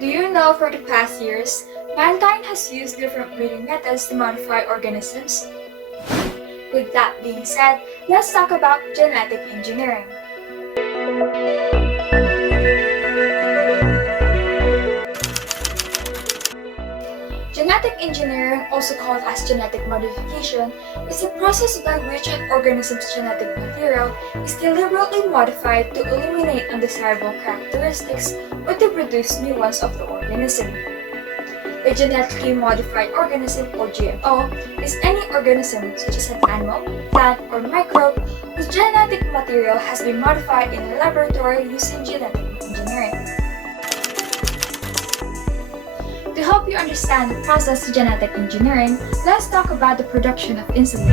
Do you know for the past years, mankind has used different breeding methods to modify organisms? With that being said, let's talk about genetic engineering. Genetic engineering, also called as genetic modification, is a process by which an organism's genetic material is deliberately modified to eliminate undesirable characteristics or to produce new ones of the organism. A genetically modified organism, or GMO, is any organism, such as an animal, plant, or microbe, whose genetic material has been modified in a laboratory using genetic engineering. To help you understand the process of genetic engineering, let's talk about the production of insulin,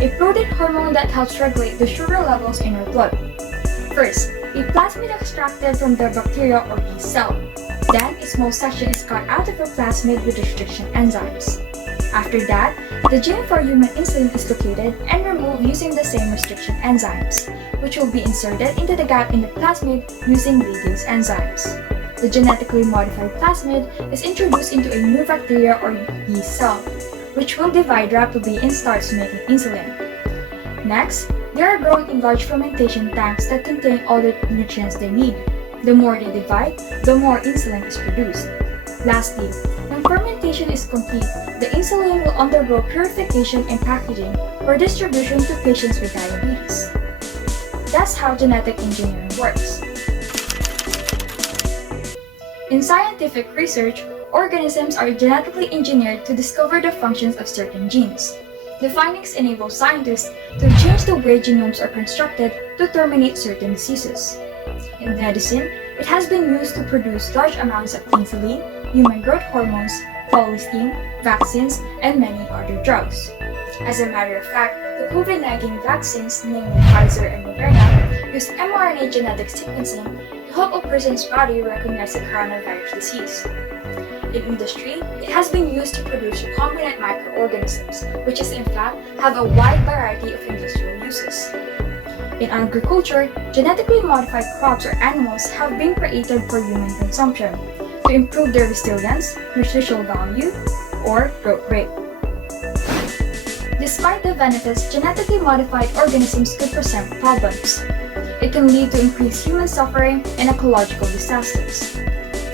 a protein hormone that helps regulate the sugar levels in our blood. First, a plasmid is extracted from the bacteria or yeast cell. Then, a small section is cut out of the plasmid with restriction enzymes. After that, the gene for human insulin is located and removed using the same restriction enzymes, which will be inserted into the gap in the plasmid using reduce enzymes. The genetically modified plasmid is introduced into a new bacteria or yeast cell, which will divide rapidly and starts making insulin. Next, they are grown in large fermentation tanks that contain all the nutrients they need. The more they divide, the more insulin is produced. Lastly, when fermentation is complete, the insulin will undergo purification and packaging for distribution to patients with diabetes. That's how genetic engineering works. In scientific research, organisms are genetically engineered to discover the functions of certain genes. The findings enable scientists to change the way genomes are constructed to terminate certain diseases. In medicine, it has been used to produce large amounts of insulin, human growth hormones, colistin, vaccines, and many other drugs. As a matter of fact, the COVID-19 vaccines, namely Pfizer and Moderna, use mRNA genetic sequencing to help a person's body recognize the coronavirus disease. In industry, it has been used to produce recombinant microorganisms, which in fact have a wide variety of industrial uses. In agriculture, genetically modified crops or animals have been created for human consumption to improve their resilience, nutritional value, or growth rate. Despite the benefits, genetically modified organisms could present problems. It can lead to increased human suffering and ecological disasters.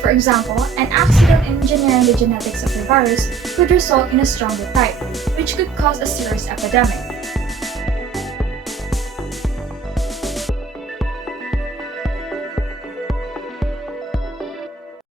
For example, an accident in engineering the genetics of a virus could result in a stronger type, which could cause a serious epidemic.